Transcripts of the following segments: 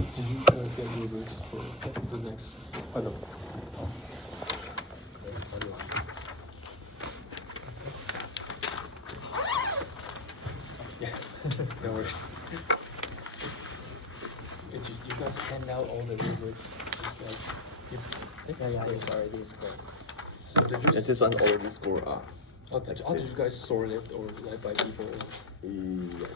get rubrics for the next. Hello. Yeah, no worries. You guys hand out all the rubrics. Just like, Yeah, it's already scored. so did you? This one already scored. How did you guys sort it, or like by people? Yes.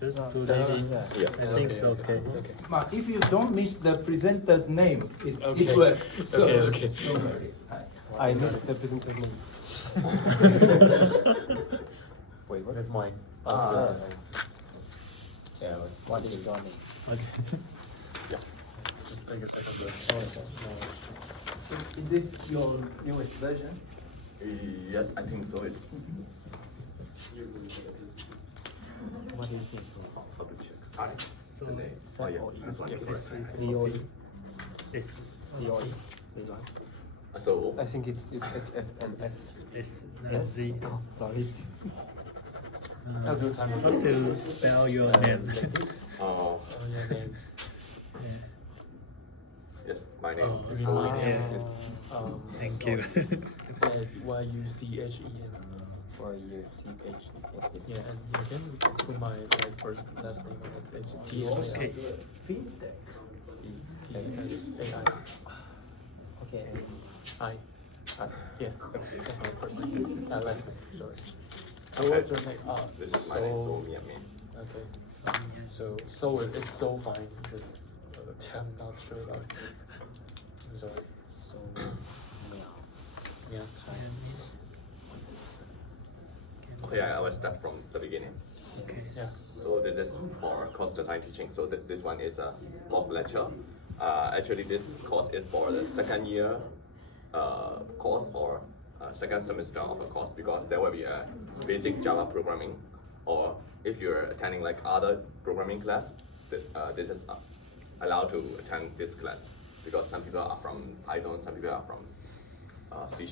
Just put Yeah. it. Yeah. I think it's okay. Okay. But if you don't miss the presenter's name, Okay. it works. So Okay. don't worry. I missed the presenter's name. Wait, what? That's mine. Yeah. What is your name? Yeah. Just take a second. Is this your newest version? Yes, I think so. What is his name? How to check? The name. So, Oh yeah, this one is correct. COE. It's COE. This one. So I think it's S. it's Yes. Z. Oh, sorry. I'll do time. How to spell your name? uh, Your name. Yeah. yes, my name. Oh, is oh, Yes. yeah. So Thank you. that is YUCHEN. For you, CH. Yeah, and again, we can put my first last name on it. It's TSAI. Okay. TSAI. Okay. I. Yeah, that's my first name. Last name, sorry. So what's your name? This is my name. So Miami. Okay. So it's so fine. Just I'm not sure about it. I'm sorry. So, Yeah. Okay, I will start from the beginning. Okay. Yeah. So this is for course design teaching. So this one is a mock lecture. Actually, this course is for the second year course or second semester of a course, because there will be a basic Java programming, or if you're attending like other programming class, this is allowed to attend this class, because some people are from Python, some people are from C#.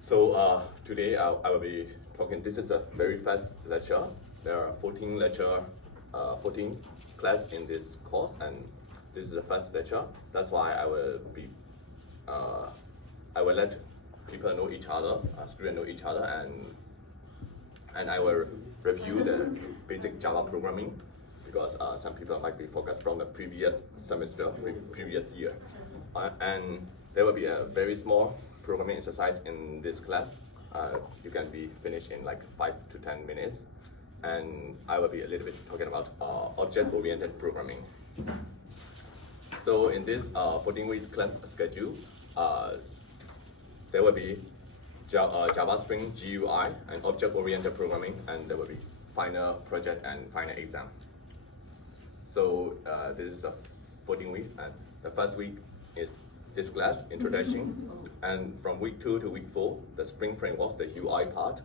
So today I will be talking. This is a very fast lecture. There are 14 class in this course, and this is the first lecture. That's why I will let people know each other, students know each other, and I will review the basic Java programming, because some people might be focused from the previous semester, previous year, and there will be a very small programming exercise in this class. You can be finished in like 5 to 10 minutes, and I will be a little bit talking about object-oriented programming. So in this 14 weeks class schedule, there will be Java Spring GUI and object-oriented programming, and there will be final project and final exam. So this is a 14 weeks, and the first week is this class, introduction, and from week 2 to week 4, the Spring Framework, the UI part,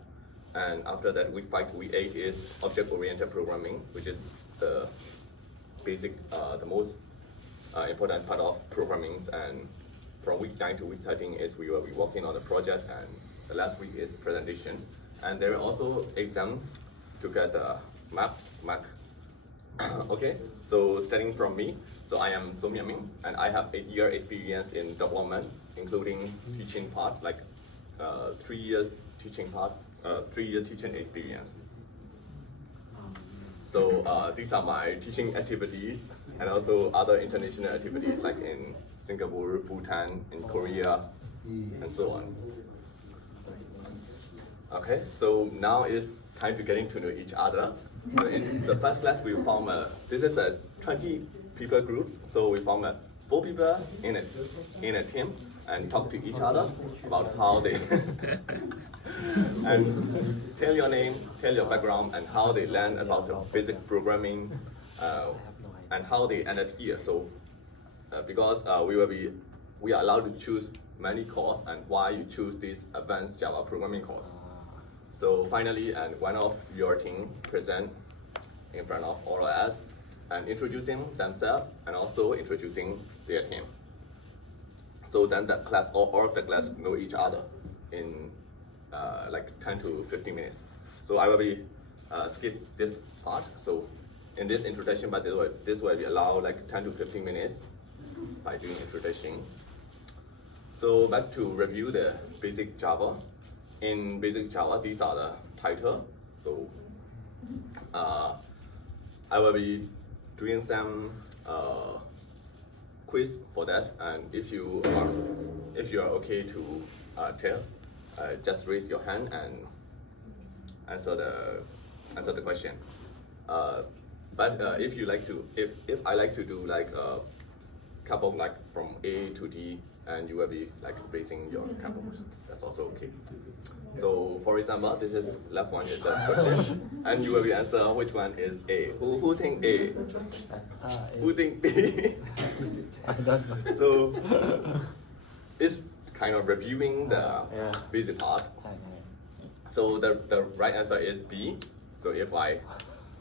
and after that, week 5 to week 8 is object-oriented programming, which is the basic, the most important part of programming, and from week 9 to week 13 is we will be working on the project, and the last week is presentation, and there are also exam to get the mark. Okay, so starting from me, so I am So Mianming, and I have 8 year experience in development, including teaching part, like 3 years teaching part, 3 year teaching experience. So these are my teaching activities, and also other international activities like in Singapore, Bhutan, in Korea, and so on. Okay, so now it's time to getting to know each other. So in the first class, we form this is a 20 people group, so we form 4 people in a team and talk to each other about how they and tell your name, tell your background, and how they learn about the basic programming, and how they ended here. So because we are allowed to choose many courses, and why you choose this advanced Java programming course. So finally, and one of your team present in front of all of us and introducing themselves and also introducing their team. So then the class, all of the class know each other in like 10 to 15 minutes. So I will be skip this part. So in this introduction, but this way we allow like 10 to 15 minutes by doing introduction. So back to review the basic Java. In basic Java, these are the title. So I will be doing some quiz for that, and if you are okay to tell, just raise your hand and answer the question. But if you like to, if I like to do like a couple like from A to D, and you will be like raising your couples, that's also okay. So for example, this is left one is a question, and you will be answer which one is A. Who think A? Who think B? I don't know. So it's kind of reviewing the Yeah. basic part. So the right answer is B. So if I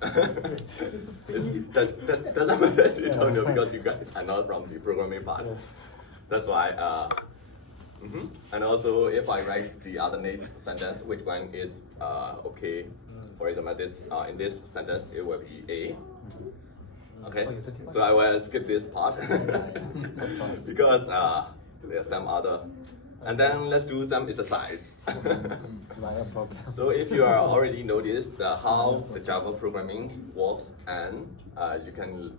that doesn't matter if you don't know because you guys are not from the programming part. Yeah. That's why. And also, if I write the other next sentence, which one is okay? For example, this in this sentence it will be A. Okay, so I will skip this part because there are some other. And then let's do some exercise. So if you are already noticed how the Java programming works, and you can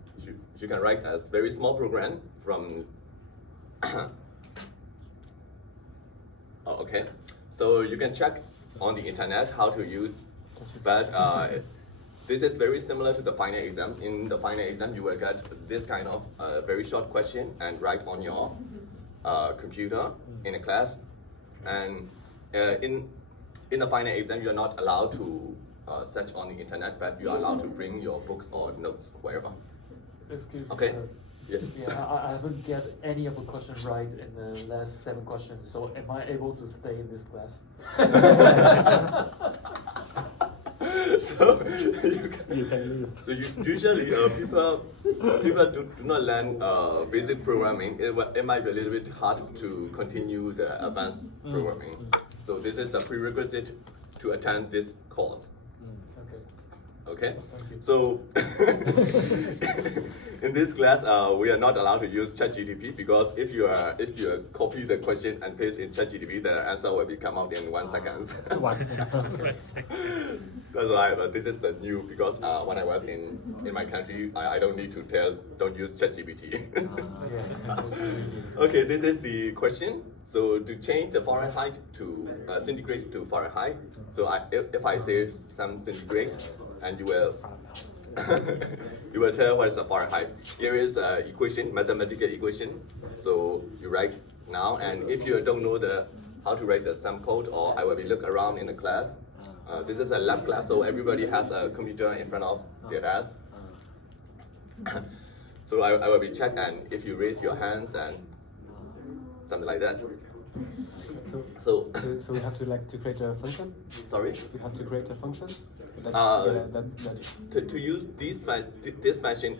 write a very small program from. Okay, so you can check on the internet how to use, but this is very similar to the final exam. In the final exam, you will get this kind of very short question and write on your computer in a class, and in the final exam, you are not allowed to search on the internet, but you are allowed to bring your books or notes wherever. Excuse me, Okay. sir. Yes. Yeah, I haven't get any of the question right in the last 7 questions. So am I able to stay in this class? So you can leave. So usually people do not learn basic programming. It might be a little bit hard to continue the advanced programming. So this is a prerequisite to attend this course. Okay. Okay. Thank you. So in this class, we are not allowed to use ChatGPT because if you copy the question and paste in ChatGPT, the answer will be come out in 1 second. That's why, but this is the new because when I was in my country, I don't need to tell don't use ChatGPT. Okay, this is the question. So to change the Fahrenheit to centigrade to Fahrenheit, so if I say some centigrade, and you will you will tell what is the Fahrenheit. Here is an equation, mathematical equation. So you write now, and if you don't know how to write the sum code, or I will be look around in the class. This is a lab class, so everybody has a computer in front of their desk. So I will be checked, and if you raise your hands and something like that. So So we have to create a function. sorry. We have to create a function. To use this function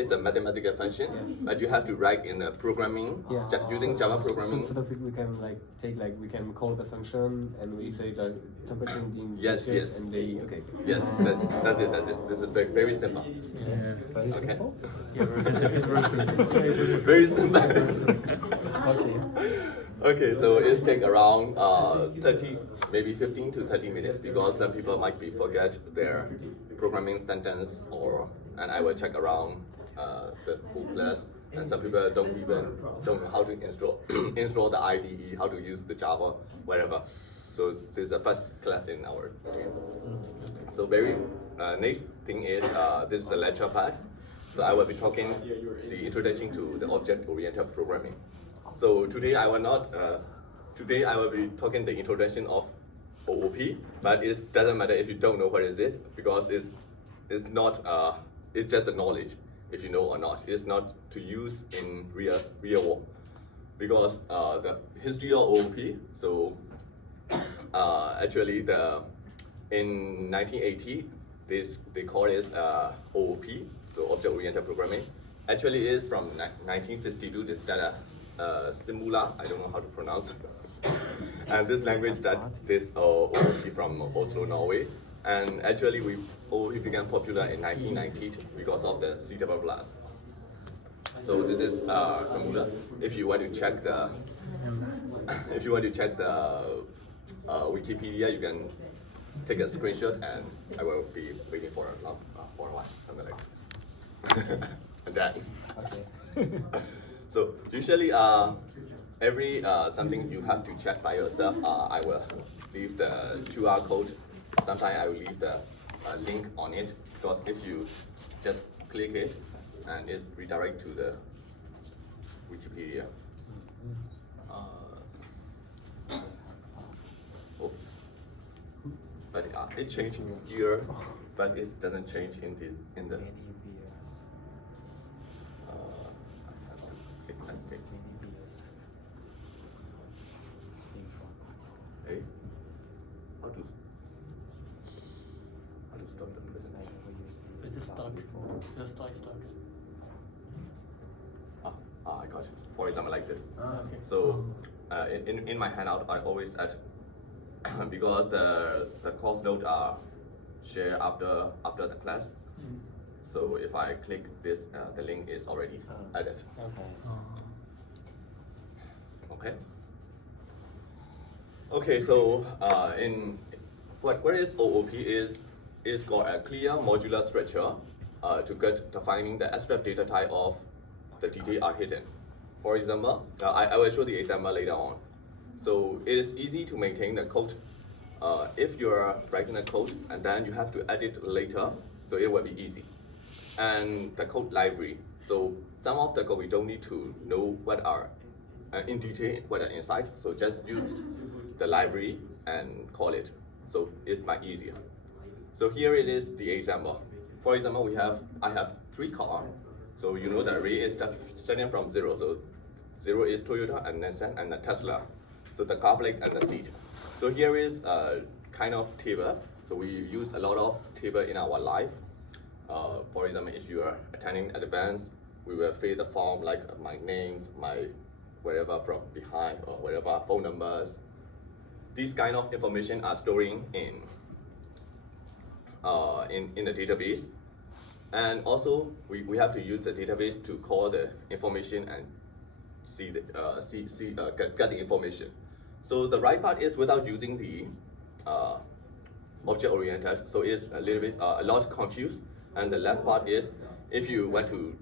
is a mathematical function, but you have to write in a programming using Java programming. So that we can we can call the function and we say the temperature in Yes, Celsius yes. and they Yes, that's it. This is very, very simple. Yeah. Very Okay. simple. Very simple. Okay. Okay, so it takes around 30, maybe 15 to 30 minutes because some people might forget their programming sentence, and I will check around the whole class, and some people don't know how to install the IDE, how to use the Java, whatever. So this is the first class in our team. So very next thing is this is the lecture part. So I will be talking the introduction to the object-oriented programming. So today I will be talking the introduction of OOP, but it doesn't matter if you don't know what is it because it's just a knowledge if you know or not. It's not to use in real world because the history of OOP. So actually in 1980 they call it OOP, so object-oriented programming. Actually, it is from 1962. This data. Simula, I don't know how to pronounce. And this language that this OOP from Oslo, Norway, And actually, OOP became popular in 1990 because of the C++. So this is Samula. If you want to check the Wikipedia, you can take a screenshot, and I will be waiting for a while, something like this. And then, Okay. so usually every something you have to check by yourself, I will leave the QR code. Sometimes I will leave the link on it, because if you just click it, and it's redirect to the Wikipedia. Oops. But it changed here, but it doesn't change in the click escape. Hey, how to stop the presentation? Is this stuck? The slide stuck. I got it. For example, like this. Okay. So in my handout, I always add because the course notes are shared after the class. So if I click this, the link is already added. Okay. Okay. Okay. So what is OOP is called a clear modular structure to get defining the abstract data type of the details are hidden. For example, I will show the example later on. So it is easy to maintain the code. If you are writing the code and then you have to edit later, so it will be easy. And the code library. So some of the code we don't need to know what are in detail, what are inside. So just use the library and call it. So it's much easier. So here it is the example. For example, I have 3 cars. So you know the array is starting from 0. So 0 is Toyota and Nissan and the Tesla. So the car plate and the seat. So here is a kind of table. So we use a lot of table in our life. For example, if you are attending advance, we will fill the form like my names, my wherever from behind or whatever phone numbers. These kind of information are storing in the database. And also, we have to use the database to call the information and get the information. So the right part is without using the object-oriented, so it's a little bit a lot confused. And the left part is if you want to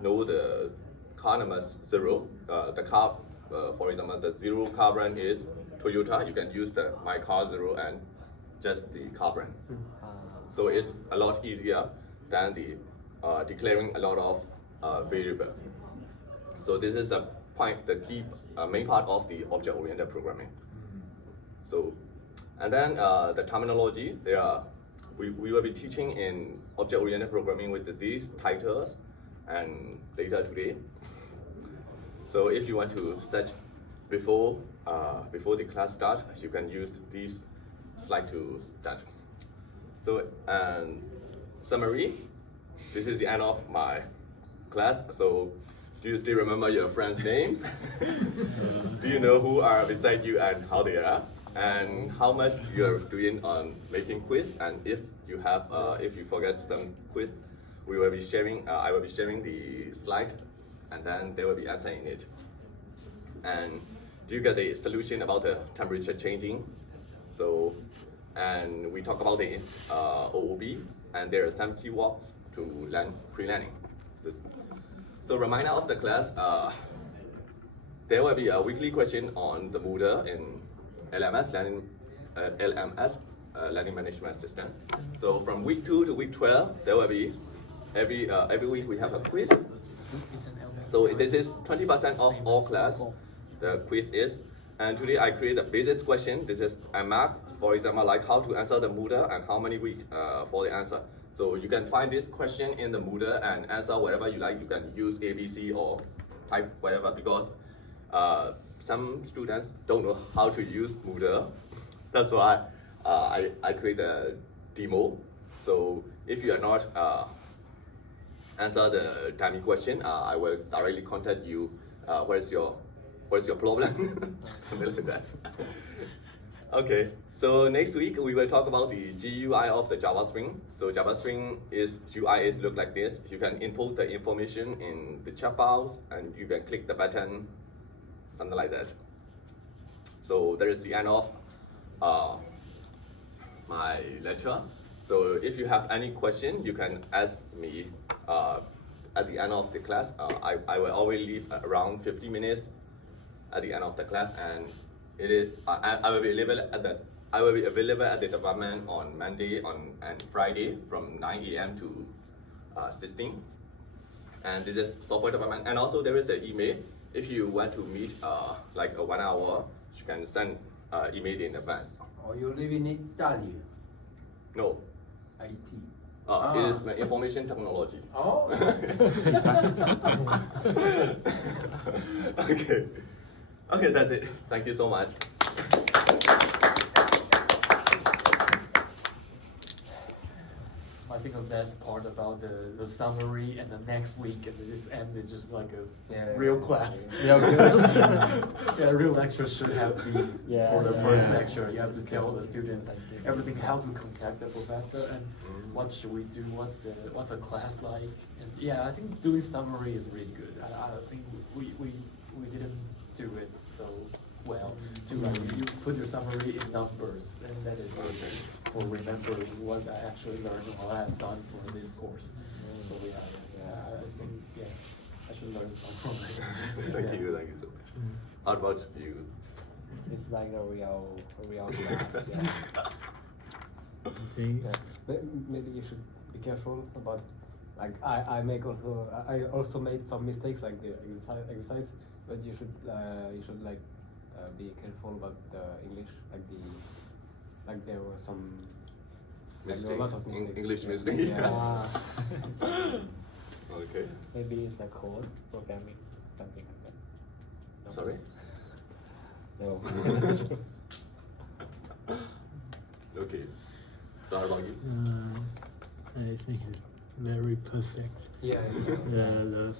know the car number 0, the car, for example, the 0 car brand is Toyota. You can use the my car 0 and just the car brand. So it's a lot easier than the declaring a lot of variable. So this is the point, the key main part of the object-oriented programming. So, and then the terminology, we will be teaching in object-oriented programming with these titles and later today. So if you want to search before the class starts, you can use these slides to start. So, and summary, this is the end of my class. So do you still remember your friends' names? Do you know who are beside you and how they are? And how much you're doing on making quiz? And if you have, if you forget some quiz, we will be sharing. I will be sharing the slide, and then they will be answering it. And do you get the solution about the temperature changing? So, and we talk about the OOB, and there are some keywords to learn pre-learning. So reminder of the class, there will be a weekly question on the Moodle in LMS, Learning Management System. So from week 2 to week 12, there will be every week we have a quiz. So this is 20% of all class, the quiz is. And today I create a basic question. This is a mark, for example, like how to answer the Moodle and how many weeks for the answer. So you can find this question in the Moodle and answer whatever you like. You can use ABC or type whatever, because some students don't know how to use Moodle. That's why I create a demo. So if you are not answer the dummy question, I will directly contact you. Where's your problem? Something like that. Okay. So next week we will talk about the GUI of the Java Spring. So Java Spring GUI is look like this. You can input the information in the chat box and you can click the button, something like that. So that is the end of my lecture. So if you have any question, you can ask me at the end of the class. I will always leave around 50 minutes at the end of the class, and I will be available at the department on Monday and Friday from 9 a.m. to 16. And this is software department. And also there is an email. If you want to meet like a 1 hour, you can send email in advance. Or you live in Italy, No, IT. it is the information technology. Oh. Okay. Okay, that's it. Thank you so much. I think the best part about the summary and the next week and this end is just like a real class. Yeah, real lecture should have these for the first lecture. You have to tell the students everything, how to contact the professor and what should we do, what's a class like. And yeah, I think doing summary is really good. I think we didn't do it so well. To like you put your summary in numbers, and that is really good for remembering what I actually learned and what I have done for this course. So yeah, I think I should learn some from it. Thank you so much. How about you? It's like a real class. I think Maybe you should be careful about, like I also made some mistakes like the exercise, but you should like be careful about the English, like there were some like there were a lot of mistakes. English Yeah. mistakes. Yeah. Okay. Maybe it's a code programming, something like that. No? Sorry. No. Okay. So how about you? I think it's very perfect. Yeah.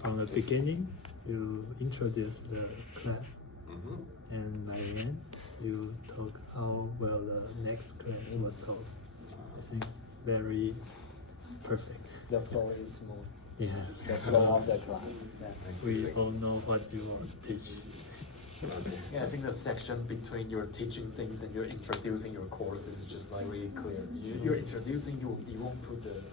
From the beginning, you introduce the class, Mm-hmm. and by the end, you talk how well the next class was taught. I think it's very perfect. The flow is smooth. Yeah. The flow of the class. We all know what you want to teach. Okay. Yeah, I think the section between you're teaching things and you're introducing your course is just like really clear. You're introducing, you won't put the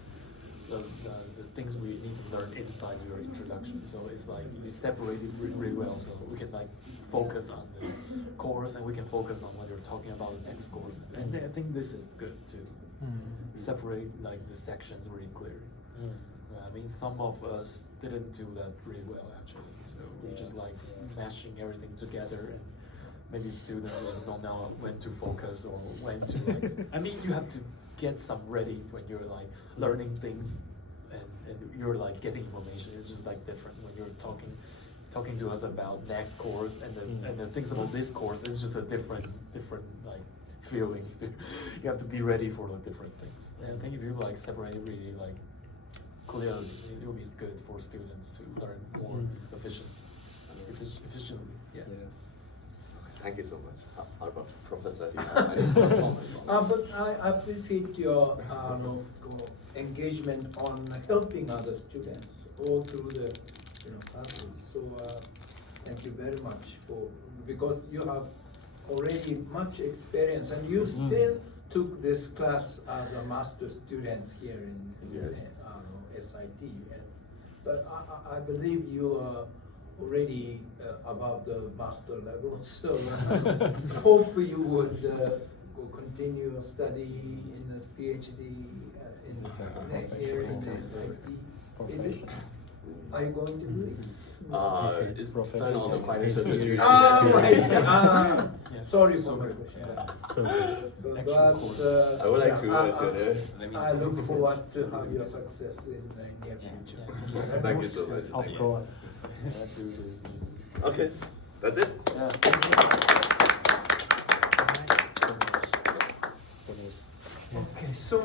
things we need to learn inside your introduction. So it's like you separate it really well, so we can like focus on the course and we can focus on what you're talking about the next course. And I think this is good to separate like the sections really clearly. I mean, some of us didn't do that really well actually. So we just like mashing everything together, and maybe students just don't know when to focus or when to like. I mean, you have to get some ready when you're like learning things, and you're like getting information. It's just like different when you're talking to us about next course and the things about this course. It's just a different like feelings. You have to be ready for the different things. And I think if you like separate it really like clearly, it will be good for students to learn more efficiently. Yeah. Yes. Thank you so much. How about Professor? Do you have any comments on this? But I appreciate your engagement on helping other students all through the classes. So thank you very much because you have already much experience and you still took this class as a master student here in SIT. But I believe you are already above the master level, so hope you would continue your study in the PhD in next year in the SIT. Is it? Are you going to do it? It's depending on the financial situation. Right. Sorry for the question. So But I would like to I look forward to have your success in the near future. Thank you so much. Of course. Okay, that's it. Yeah. Finish. Okay, so